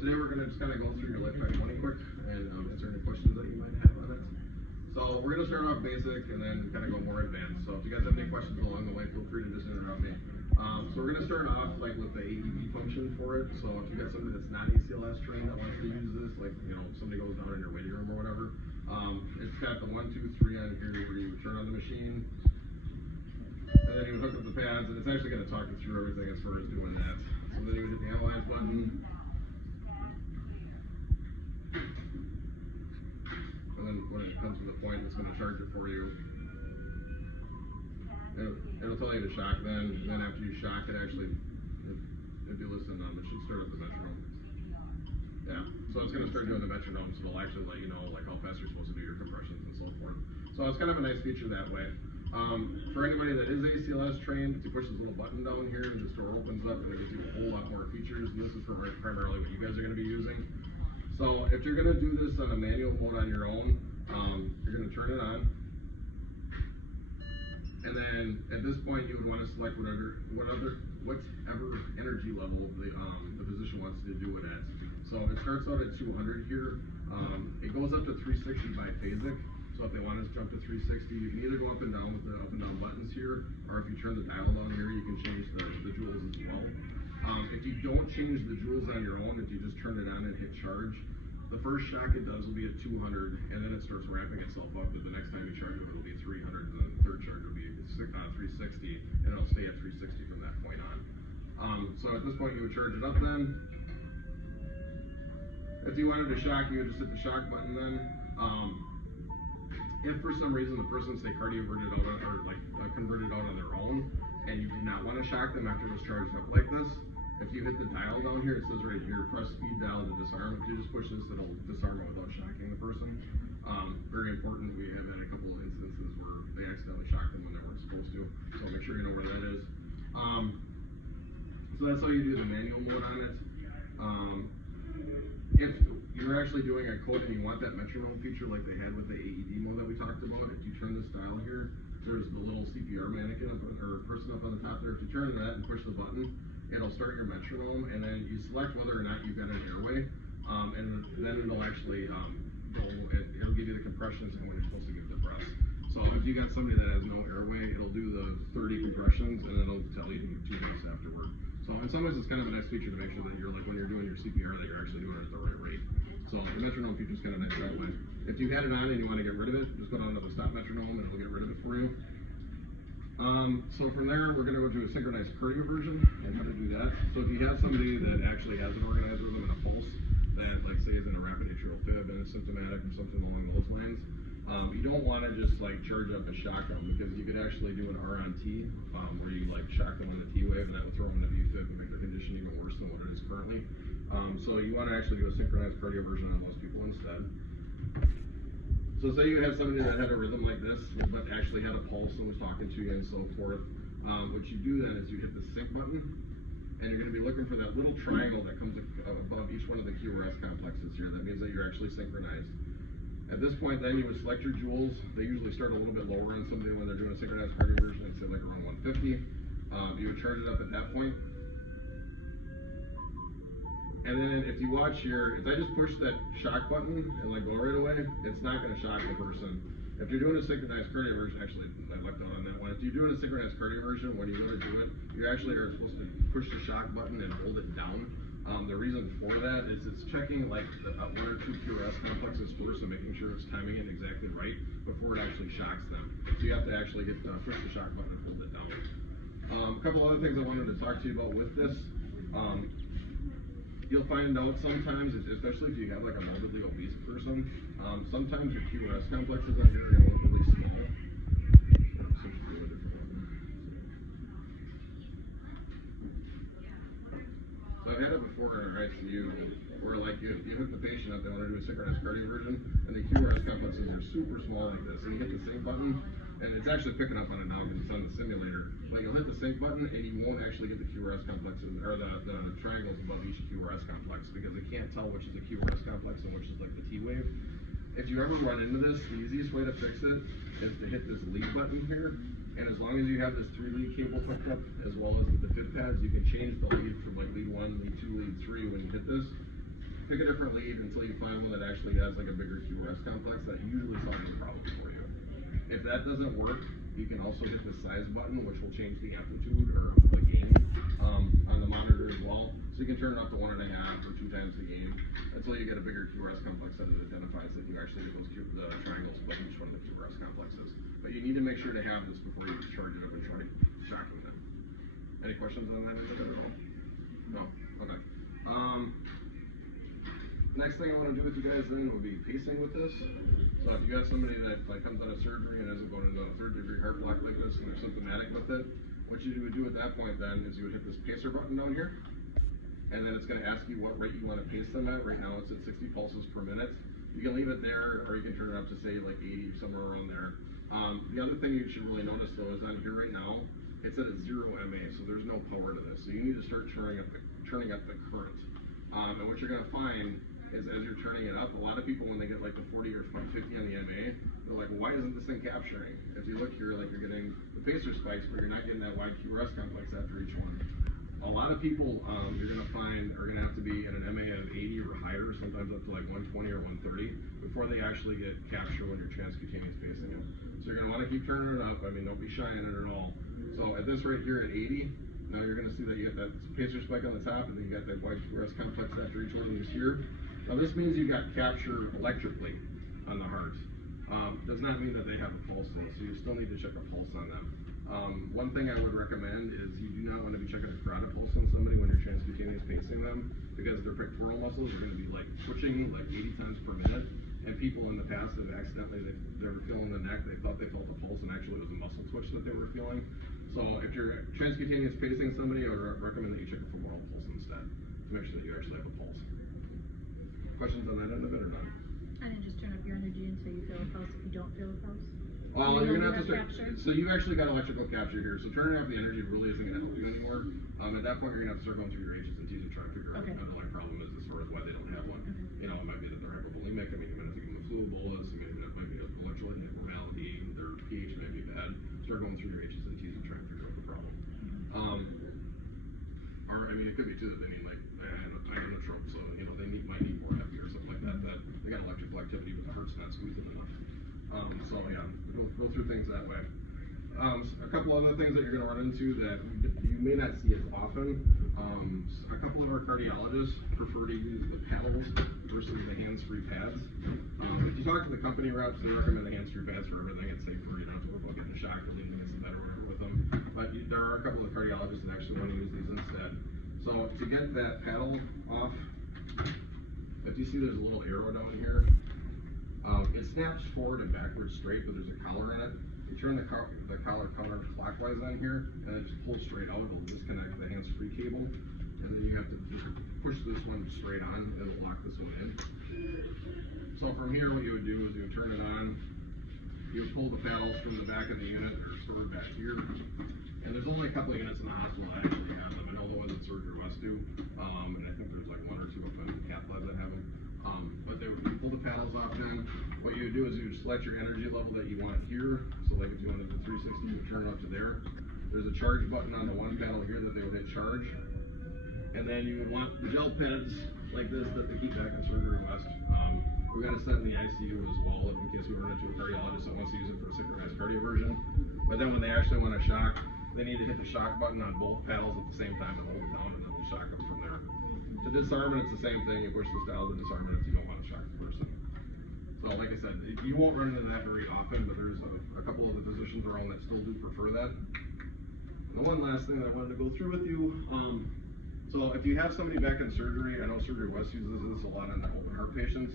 today we're going to just kind of go through your lifetime money quick and answer any questions that you might have on it. So we're going to start off basic and then kind of go more advanced. So if you guys have any questions along the way, feel free to just interrupt me. So we're going to start off like with the AED function for it. So if you got somebody that's not ACLS trained that wants to use this, like somebody goes down in your waiting room or whatever, it's got the 1, 2, 3 on here where you turn on the machine. And then you would hook up the pads, and it's actually going to talk you through everything as far as doing that. So then you would hit the analyze button. And then when it comes to the point, it's going to charge it for you. It'll tell you to shock then, and then after you shock it, actually, if you listen, it should start up the metronome. Yeah, so it's going to start doing the metronome, so it'll actually let you know like how fast you're supposed to do your compressions and so forth. So it's kind of a nice feature that way. For anybody that is ACLS trained, you push this little button down here and this door opens up and it gives you a whole lot more features, and this is for primarily what you guys are going to be using. So if you're going to do this on a manual mode on your own, you're going to turn it on. And then at this point you would want to select whatever energy level the physician wants to do it at. So it starts out at 200 here. It goes up to 360 biphasic. So if they want to jump to 360, you can either go up and down with the up and down buttons here, or if you turn the dial down here, you can change the joules as well. If you don't change the joules on your own, if you just turn it on and hit charge, the first shock it does will be at 200, and then it starts ramping itself up, but the next time you charge it, it'll be 300, and then the third charge will be 360, and it'll stay at 360 from that point on. So at this point, you would charge it up then. If you wanted to shock, you would just hit the shock button then. If for some reason the person, say, cardioverted out or converted out on their own, and you do not want to shock them after it was charged up like this, if you hit the dial down here, it says right here, press speed dial to disarm. If you just push this, it'll disarm it without shocking the person. Very important. We have had a couple of instances where they accidentally shocked them when they weren't supposed to. So make sure you know where that is. So that's how you do the manual mode on it. If you're actually doing a code and you want that metronome feature like they had with the AED mode that we talked about, if you turn this dial here, there's the little CPR mannequin or person up on the top there. If you turn that and push the button, it'll start your metronome, and then you select whether or not you've got an airway, and then it'll actually it'll give you the compressions and when you're supposed to give the breath. So if you got somebody that has no airway, it'll do the 30 compressions, and it'll tell you to give 2 breaths afterward. So in some ways, it's kind of a nice feature to make sure that you're when you're doing your CPR, that you're actually doing it at the right rate. So the metronome feature is kind of nice that way. If you had it on and you want to get rid of it, just go down to the stop metronome and it'll get rid of it for you. So from there, we're going to go to a synchronized cardio version and how to do that. So if you have somebody that actually has an organized rhythm and a pulse that, like, say, is in a rapid atrial fib and is symptomatic or something along those lines, you don't want to just charge up a shock them, because you could actually do an R on T, where you shock them on the T wave, and that would throw them into VFib and make their condition even worse than what it is currently. So you want to actually do a synchronized cardio version on most people instead. So say you had somebody that had a rhythm like this, but actually had a pulse and was talking to you and so forth. What you do then is you hit the sync button, and you're going to be looking for that little triangle that comes above each one of the QRS complexes here. That means that you're actually synchronized. At this point, then you would select your joules. They usually start a little bit lower on somebody when they're doing a synchronized cardio version, and say like around 150. You would charge it up at that point. And then if you watch here, if I just push that shock button and go right away, it's not going to shock the person. If you're doing a synchronized cardio version, actually I left out on that one. If you're doing a synchronized cardio version, when you go to do it, you actually are supposed to push the shock button and hold it down. The reason for that is it's checking the 1 or 2 QRS complexes first and making sure it's timing it exactly right before it actually shocks them. So you have to actually push the shock button and hold it down. A couple other things I wanted to talk to you about with this. You'll find out sometimes, especially if you have a morbidly obese person, sometimes your QRS complexes on here are going to look really small. I've had it before in our ICU where you hook the patient up, they want to do a synchronized cardio version, and the QRS complexes are super small like this, and you hit the sync button, and it's actually picking up on it now because it's on the simulator, but you'll hit the sync button and you won't actually get the QRS complexes, or the triangles above each QRS complex, because it can't tell which is a QRS complex and which is the T wave. If you ever run into this, the easiest way to fix it is to hit this lead button here, and as long as you have this 3-lead cable hooked up, as well as the Defib pads, you can change the lead from lead 1, lead 2, lead 3 when you hit this. pick a different lead until you find one that actually has like a bigger QRS complex. That usually solves the problem for you. If that doesn't work, you can also hit the size button, which will change the amplitude or the gain on the monitor as well. So you can turn it up to 1.5 or 2 times the gain until you get a bigger QRS complex that it identifies that you actually get those the triangles above each one of the QRS complexes. But you need to make sure to have this before you charge it up and try shocking them. Any questions on that at all? No? Okay. Next thing I want to do with you guys then would be pacing with this. So if you got somebody that like comes out of surgery and isn't going into a 3rd-degree heart block like this and they're symptomatic with it, what you would do at that point then is you would hit this pacer button down here, and then it's going to ask you what rate you want to pace them at. Right now it's at 60 pulses per minute. You can leave it there, or you can turn it up to say like 80 or somewhere around there. The other thing you should really notice though is on here right now, it's at a 0 MA, so there's no power to this. So you need to start turning up the current. And what you're going to find is as you're turning it up, a lot of people when they get like the 40 or 50 on the MA, they're like, well, why isn't this thing capturing? If you look here, like you're getting the pacer spikes, but you're not getting that wide QRS complex after each one. A lot of people you're going to find are going to have to be in an MA of 80 or higher, sometimes up to like 120 or 130, before they actually get capture when you're transcutaneous pacing them. So you're going to want to keep turning it up. I mean, don't be shy in it at all. So at this rate here at 80, now you're going to see that you get that pacer spike on the top, and then you got that wide QRS complex after each one of these here. Now this means you got capture electrically on the heart. Does not mean that they have a pulse though, so you still need to check a pulse on them. One thing I would recommend is you do not want to be checking a carotid pulse on somebody when you're transcutaneous pacing them, because their pectoral muscles are going to be like twitching like 80 times per minute. And people in the past have accidentally, they were feeling the neck, they thought they felt a pulse, and actually it was a muscle twitch that they were feeling. So if you're transcutaneous pacing somebody, I would recommend that you check a femoral pulse instead, to make sure that you actually have a pulse. Questions on that end of it or not? And then just turn up your energy until you feel a pulse if you don't feel a pulse? Well, you're gonna have to start, so you've actually got electrical capture here, so turning off the energy really isn't gonna help you anymore. At that point, you're gonna have to start going through your H's and T's and try to figure out what the underlying problem is as far as why they don't have one. You know, it might be that they're hypervolemic, I mean, you might have to give them a fluid bolus, I mean, that might be an electrolyte abnormality, their pH might be bad. Start going through your H's and T's and try to figure out the problem. Or, I mean, it could be too that they need like inotrope, so, you know, they might need more heavy or something like that, that they got electrical activity, but the heart's not squeezing enough. So yeah, go through things that way. A couple other things that you're going to run into that you may not see as often. A couple of our cardiologists prefer to use the paddles versus the hands-free pads. If you talk to the company reps, they recommend the hands-free pads for everything. It's safer, you don't have to worry about getting a shock or leaning against the bed or whatever with them. But there are a couple of cardiologists that actually want to use these instead. So to get that paddle off, if you see there's a little arrow down here, it snaps forward and backwards straight, but there's a collar in it. You turn the collar counterclockwise on here, and it just pulls straight out. It'll disconnect the hands-free cable, and then you have to just push this one straight on. It'll lock this one in. So from here, what you would do is you would turn it on. You would pull the paddles from the back of the unit, or stored back here. And there's only a couple of units in the hospital that actually have them. I know the ones at Surgery West do, and I think there's like 1 or 2 up in Cath Lab that have them. But you pull the paddles off then. What you would do is you would select your energy level that you want here. So like if you wanted the 360, you would turn it up to there. There's a charge button on the one paddle here that they would hit charge. And then you would want the gel pads like this that they keep back in Surgery West. We got to set in the ICU as well in case we run into a cardiologist that wants to use it for a synchronized cardioversion. But then when they actually want to shock, they need to hit the shock button on both paddles at the same time and hold it down, and then they shock them from there. To disarm it, it's the same thing. You push this dial to disarm it if you don't want to shock the person. So like I said, you won't run into that very often, but there's a couple of the physicians around that still do prefer that. And the one last thing that I wanted to go through with you, so if you have somebody back in surgery, I know Surgery West uses this a lot on the open heart patients.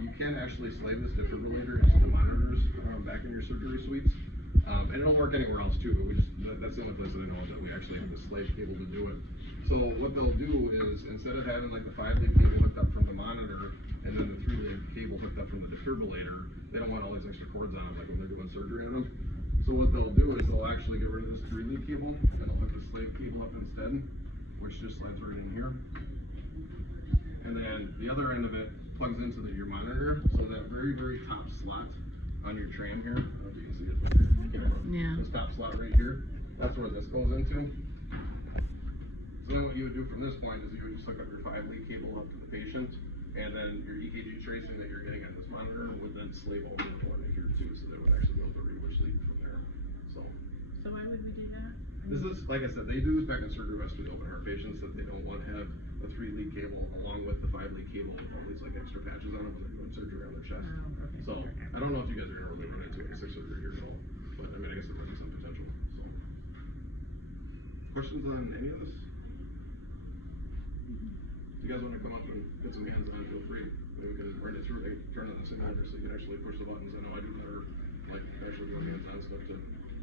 You can actually slave this defibrillator into the monitors back in your surgery suites. And it'll work anywhere else too, but that's the only place that I know that we actually have the slave cable to do it. So what they'll do is, instead of having like the 5-lead cable hooked up from the monitor and then the 3-lead cable hooked up from the defibrillator, they don't want all these extra cords on them like when they're doing surgery on them. So what they'll do is they'll actually get rid of this 3-lead cable and they'll hook the slave cable up instead, which just slides right in here. And then the other end of it plugs into your monitor, so that very, very top slot on your tram here, I don't know if you can see it from your camera. Yeah. This top slot right here, that's where this goes into. So then what you would do from this point is you would just hook up your 5-lead cable up to the patient, And then your EKG tracing that you're getting on this monitor would then slave over the one here too, so they would actually be able to read which lead from there. So why would we do that? this is, like I said, they do this back in surgery vestibule open heart patients that they don't want to have a 3-lead cable along with the 5-lead cable with all these like extra patches on them when they're doing surgery on their chest. Oh, okay. So I don't know if you guys are gonna really run into a 6 surgery here at all, but I mean I guess there might be some potential. So questions on any of this? If you guys want to come up and get some hands on, feel free. Maybe we can run it through, turn on the simulator so you can actually push the buttons. I know I do better, like actually doing hands on stuff too.